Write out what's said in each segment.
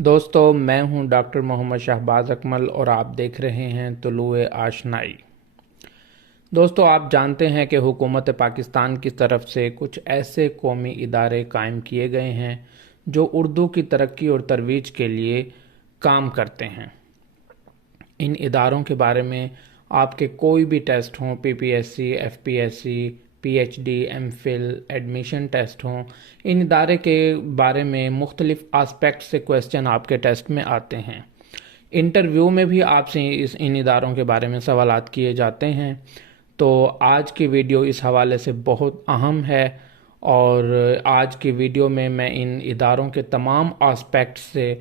دوستو میں ہوں ڈاکٹر محمد شہباز اکمل اور آپ دیکھ رہے ہیں طلوع آشنائی۔ دوستو آپ جانتے ہیں کہ حکومت پاکستان کی طرف سے کچھ ایسے قومی ادارے قائم کیے گئے ہیں جو اردو کی ترقی اور ترویج کے لیے کام کرتے ہیں۔ ان اداروں کے بارے میں آپ کے کوئی بھی ٹیسٹ ہوں، P P S C, F P S C, P H D, M Phil, admission test ہوں، ان ادارے کے بارے میں مختلف آسپیکٹ سے کویسچن آپ کے ٹیسٹ میں آتے ہیں۔ انٹرویو میں بھی آپ سے ان اداروں کے بارے میں سوالات کیے جاتے ہیں۔ تو آج کی ویڈیو اس حوالے سے بہت اہم ہے اور آج کی ویڈیو میں ان اداروں کے تمام آسپیکٹ سے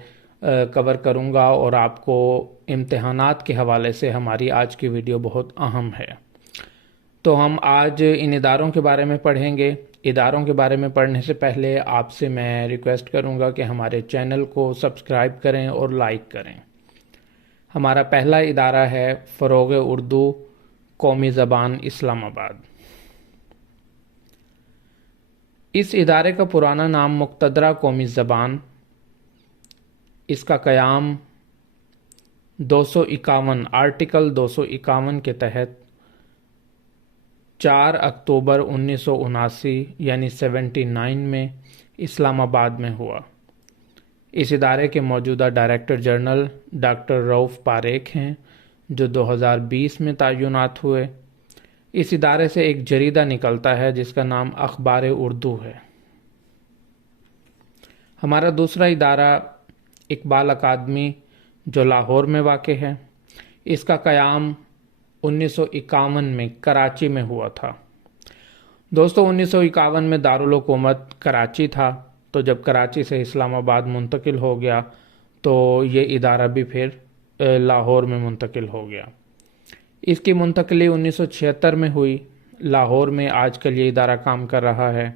کور کروں گا اور آپ کو امتحانات کے حوالے سے ہماری آج کی ویڈیو بہت اہم ہے۔ تو ہم آج ان اداروں کے بارے میں پڑھیں گے۔ اداروں کے بارے میں پڑھنے سے پہلے آپ سے میں ریکویسٹ کروں گا کہ ہمارے چینل کو سبسکرائب کریں اور لائک کریں۔ ہمارا پہلا ادارہ ہے فروغ اردو قومی زبان اسلام آباد۔ اس ادارے کا پرانا نام مقتدرہ قومی زبان، اس کا قیام 251 آرٹیکل 251 کے تحت 4 اکتوبر 1979 یعنی 79 میں اسلام آباد میں ہوا۔ اس ادارے کے موجودہ ڈائریکٹر جنرل ڈاکٹر رؤف پاریکھ ہیں جو 2020 میں تعینات ہوئے۔ اس ادارے سے ایک جریدہ نکلتا ہے جس کا نام اخبار اردو ہے۔ ہمارا دوسرا ادارہ اقبال اکیڈمی جو لاہور میں واقع ہے، اس کا قیام 1951 میں کراچی میں ہوا تھا۔ دوستو 1951 میں دارالحکومت کراچی تھا، تو جب کراچی سے اسلام آباد منتقل ہو گیا تو یہ ادارہ بھی پھر لاہور میں منتقل ہو گیا۔ اس کی منتقلی 1976 میں ہوئی۔ لاہور میں آج کل یہ ادارہ کام کر رہا ہے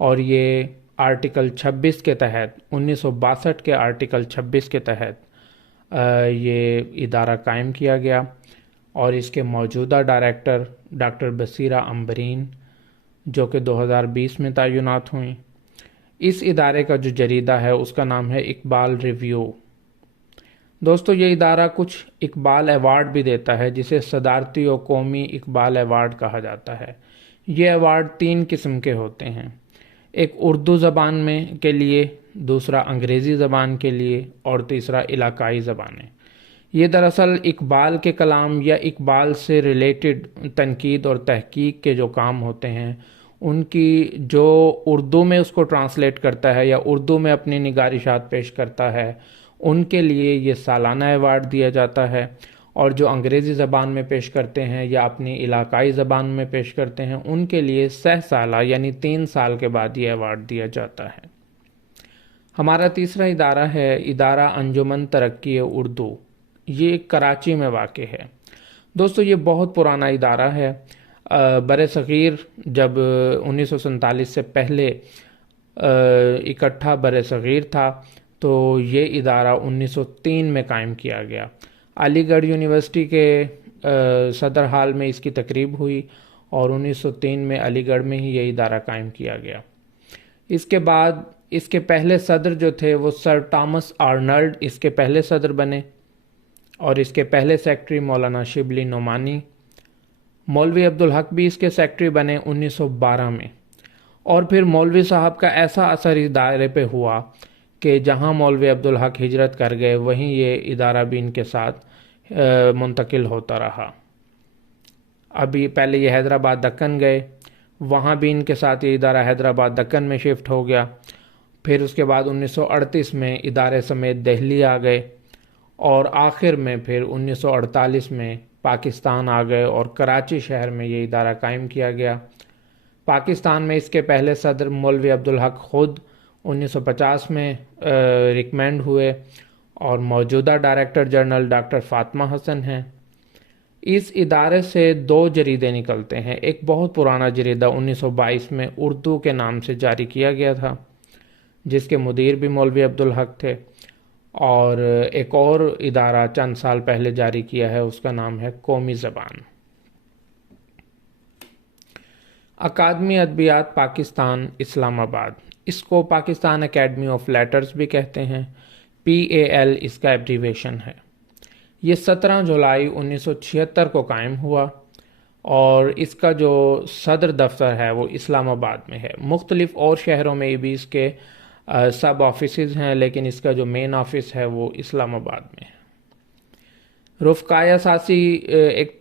اور یہ آرٹیکل 26 کے تحت 1962 کے آرٹیکل 26 کے تحت یہ ادارہ قائم کیا گیا اور اس کے موجودہ ڈائریکٹر ڈاکٹر بصیرہ عنبرین جو کہ 2020 میں تعینات ہوئیں۔ اس ادارے کا جو جریدہ ہے اس کا نام ہے اقبال ریویو۔ دوستو یہ ادارہ کچھ اقبال ایوارڈ بھی دیتا ہے جسے صدارتی و قومی اقبال ایوارڈ کہا جاتا ہے۔ یہ ایوارڈ 3 قسم کے ہوتے ہیں، ایک اردو زبان میں کے لیے، دوسرا انگریزی زبان کے لیے اور تیسرا علاقائی زبانیں۔ یہ دراصل اقبال کے کلام یا اقبال سے ریلیٹڈ تنقید اور تحقیق کے جو کام ہوتے ہیں ان کی جو اردو میں اس کو ٹرانسلیٹ کرتا ہے یا اردو میں اپنی نگارشات پیش کرتا ہے ان کے لیے یہ سالانہ ایوارڈ دیا جاتا ہے، اور جو انگریزی زبان میں پیش کرتے ہیں یا اپنی علاقائی زبان میں پیش کرتے ہیں ان کے لیے سہ سالہ یعنی 3 سال کے بعد یہ ایوارڈ دیا جاتا ہے۔ ہمارا تیسرا ادارہ ہے ادارہ انجمن ترقی اردو، یہ کراچی میں واقع ہے۔ دوستو یہ بہت پرانا ادارہ ہے۔ بر صغیر جب 1947 سے پہلے اکٹھا بر صغیر تھا تو یہ ادارہ 1903 میں قائم کیا گیا۔ علی گڑھ یونیورسٹی کے صدر ہال میں اس کی تقریب ہوئی اور 1903 میں علی گڑھ میں ہی یہ ادارہ قائم کیا گیا۔ اس کے بعد اس کے پہلے صدر جو تھے وہ سر ٹامس آرنلڈ اس کے پہلے صدر بنے اور اس کے پہلے سیکٹری مولانا شبلی نعمانی۔ مولوی عبدالحق بھی اس کے سیکٹری بنے 1912 میں، اور پھر مولوی صاحب کا ایسا اثر اس دائرے پہ ہوا کہ جہاں مولوی عبدالحق ہجرت کر گئے وہیں یہ ادارہ بھی ان کے ساتھ منتقل ہوتا رہا۔ ابھی پہلے یہ حیدرآباد دکن گئے، وہاں بھی ان کے ساتھ یہ ادارہ حیدرآباد دکن میں شفٹ ہو گیا۔ پھر اس کے بعد 1938 میں ادارے سمیت دہلی آ گئے اور آخر میں پھر 1948 میں پاکستان آ گئے اور کراچی شہر میں یہ ادارہ قائم کیا گیا۔ پاکستان میں اس کے پہلے صدر مولوی عبدالحق خود 1950 میں ریکمینڈ ہوئے اور موجودہ ڈائریکٹر جنرل ڈاکٹر فاطمہ حسن ہیں۔ اس ادارے سے 2 جریدے نکلتے ہیں۔ ایک بہت پرانا جریدہ 1922 میں اردو کے نام سے جاری کیا گیا تھا جس کے مدیر بھی مولوی عبدالحق تھے، اور ایک اور ادارہ چند سال پہلے جاری کیا ہے اس کا نام ہے قومی زبان۔ اکادمی ادبیات پاکستان اسلام آباد، اس کو پاکستان اکیڈمی آف لیٹرز بھی کہتے ہیں۔ PAL اس کا ایبریویشن ہے۔ یہ 17 جولائی 1976 کو قائم ہوا اور اس کا جو صدر دفتر ہے وہ اسلام آباد میں ہے۔ مختلف اور شہروں میں بھی اس کے سب آفیسز ہیں، لیکن اس کا جو مین آفس ہے وہ اسلام آباد میں ہے۔ رفقائے اساسی ایک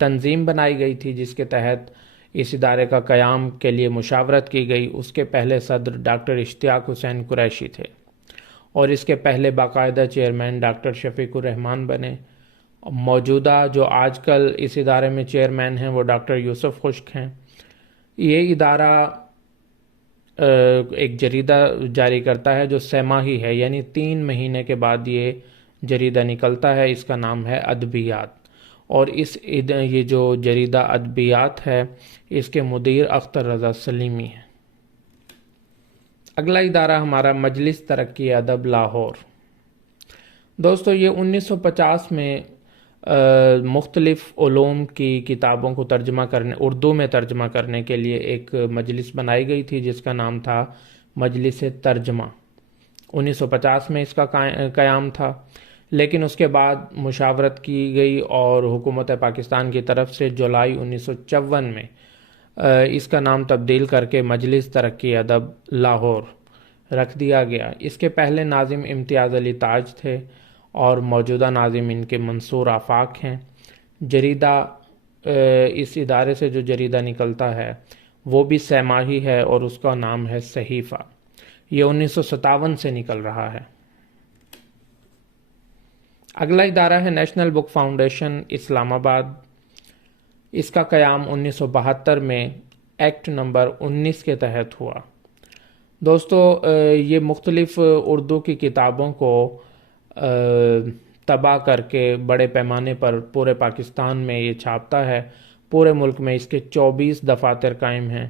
تنظیم بنائی گئی تھی جس کے تحت اس ادارے کا قیام کے لیے مشاورت کی گئی۔ اس کے پہلے صدر ڈاکٹر اشتیاق حسین قریشی تھے اور اس کے پہلے باقاعدہ چیئرمین ڈاکٹر شفیق الرحمان بنے۔ موجودہ جو آج کل اس ادارے میں چیئرمین ہیں وہ ڈاکٹر یوسف خشک ہیں۔ یہ ادارہ ایک جریدہ جاری کرتا ہے جو سہ ماہی ہے، یعنی 3 مہینے کے بعد یہ جریدہ نکلتا ہے۔ اس کا نام ہے ادبیات، اور یہ جو جریدہ ادبیات ہے اس کے مدیر اختر رضا سلیمی ہیں۔ اگلا ادارہ ہمارا مجلس ترقی ادب لاہور۔ دوستو یہ 1950 میں مختلف علوم کی کتابوں کو اردو میں ترجمہ کرنے کے لیے ایک مجلس بنائی گئی تھی جس کا نام تھا مجلس ترجمہ۔ 1950 میں اس کا قیام تھا، لیکن اس کے بعد مشاورت کی گئی اور حکومت پاکستان کی طرف سے جولائی 1954 میں اس کا نام تبدیل کر کے مجلس ترقی ادب لاہور رکھ دیا گیا۔ اس کے پہلے ناظم امتیاز علی تاج تھے اور موجودہ ناظم ان کے منصور آفاق ہیں۔ جریدہ اس ادارے سے جو جریدہ نکلتا ہے وہ بھی سہ ماہی ہے اور اس کا نام ہے صحیفہ۔ یہ 1957 سے نکل رہا ہے۔ اگلا ادارہ ہے نیشنل بک فاؤنڈیشن اسلام آباد۔ اس کا قیام 1972 میں ایکٹ نمبر 19 کے تحت ہوا۔ دوستو یہ مختلف اردو کی کتابوں کو طبع کر کے بڑے پیمانے پر پورے پاکستان میں یہ چھاپتا ہے۔ پورے ملک میں اس کے 24 دفاتر قائم ہیں۔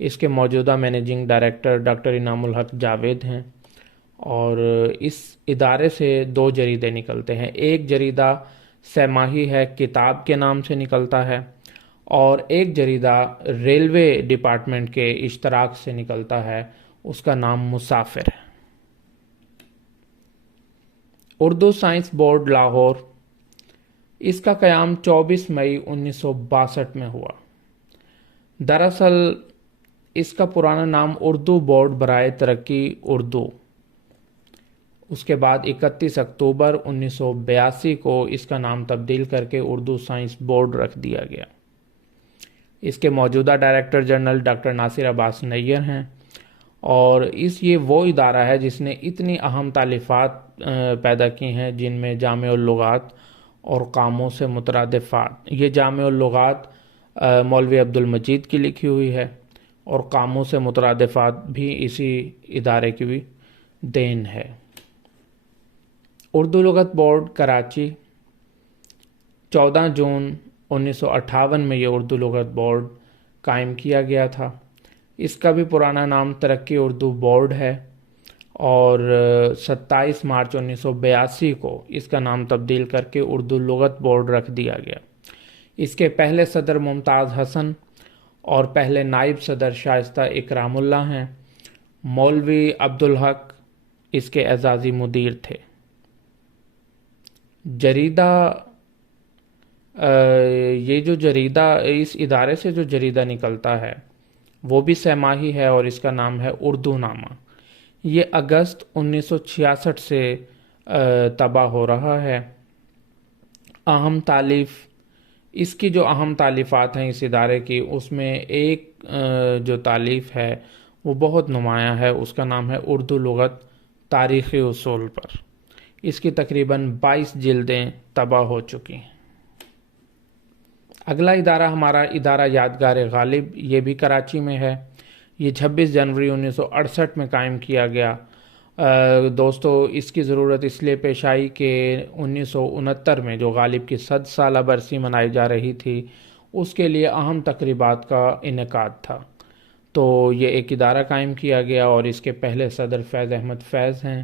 اس کے موجودہ مینیجنگ ڈائریکٹر ڈاکٹر انعام الحق جاوید ہیں، اور اس ادارے سے 2 جریدے نکلتے ہیں۔ ایک جریدہ سہ ماہی ہے، کتاب کے نام سے نکلتا ہے، اور ایک جریدہ ریلوے ڈپارٹمنٹ کے اشتراک سے نکلتا ہے، اس کا نام مسافر ہے۔ اردو سائنس بورڈ لاہور، اس کا قیام 24 مئی 1962 میں ہوا۔ دراصل اس کا پرانا نام اردو بورڈ برائے ترقی اردو، اس کے بعد 31 اکتوبر 1982 کو اس کا نام تبدیل کر کے اردو سائنس بورڈ رکھ دیا گیا۔ اس کے موجودہ ڈائریکٹر جنرل ڈاکٹر ناصر عباس نیّر ہیں، اور یہ وہ ادارہ ہے جس نے اتنی اہم تالیفات پیدا کی ہیں جن میں جامع اللغات اور قاموس مترادفات۔ یہ جامع اللغات مولوی عبد المجید کی لکھی ہوئی ہے، اور قاموس مترادفات بھی اسی ادارے کی بھی دین ہے۔ اردو لغت بورڈ کراچی، 14 جون 1958 میں یہ اردو لغت بورڈ قائم کیا گیا تھا۔ اس کا بھی پرانا نام ترقی اردو بورڈ ہے، اور 27 مارچ 1982 کو اس کا نام تبدیل کر کے اردو لغت بورڈ رکھ دیا گیا۔ اس کے پہلے صدر ممتاز حسن اور پہلے نائب صدر شائستہ اکرام اللہ ہیں۔ مولوی عبدالحق اس کے اعزازی مدیر تھے۔ جریدہ یہ جو جریدہ اس ادارے سے جو جریدہ نکلتا ہے وہ بھی سہ ماہی ہے، اور اس کا نام ہے اردو نامہ۔ یہ اگست 1966 سے طبع ہو رہا ہے۔ اہم تالیف، اس کی جو اہم تالیفات ہیں اس ادارے کی، اس میں ایک جو تالیف ہے وہ بہت نمایاں ہے، اس کا نام ہے اردو لغت تاریخی اصول پر۔ اس کی تقریباً 22 جلدیں طبع ہو چکی ہیں۔ اگلا ادارہ ہمارا ادارہ یادگار غالب، یہ بھی کراچی میں ہے۔ یہ 26 جنوری 1968 میں قائم کیا گیا۔ دوستو اس کی ضرورت اس لیے پیش آئی کہ 1969 میں جو غالب کی 100 سالہ برسی منائی جا رہی تھی، اس کے لیے اہم تقریبات کا انعقاد تھا، تو یہ ایک ادارہ قائم کیا گیا، اور اس کے پہلے صدر فیض احمد فیض ہیں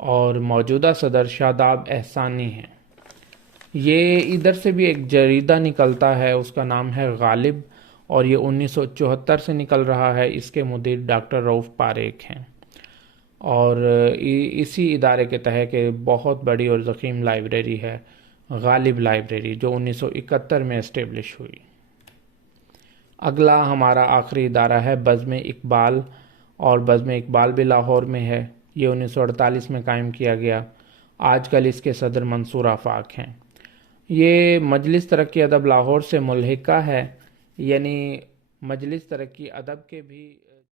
اور موجودہ صدر شاداب احسانی ہیں۔ یہ ادھر سے بھی ایک جریدہ نکلتا ہے، اس کا نام ہے غالب، اور یہ 1974 سے نکل رہا ہے۔ اس کے مدیر ڈاکٹر رؤف پاریک ہیں۔ اور اسی ادارے کے تحت کہ بہت بڑی اور ضخیم لائبریری ہے غالب لائبریری، جو 1971 میں اسٹیبلش ہوئی۔ اگلا ہمارا آخری ادارہ ہے بزم اقبال، اور بزم اقبال بھی لاہور میں ہے۔ یہ 1948 میں قائم کیا گیا۔ آج کل اس کے صدر منصور آفاق ہیں۔ یہ مجلس ترقی ادب لاہور سے ملحقہ ہے، یعنی مجلس ترقی ادب کے بھی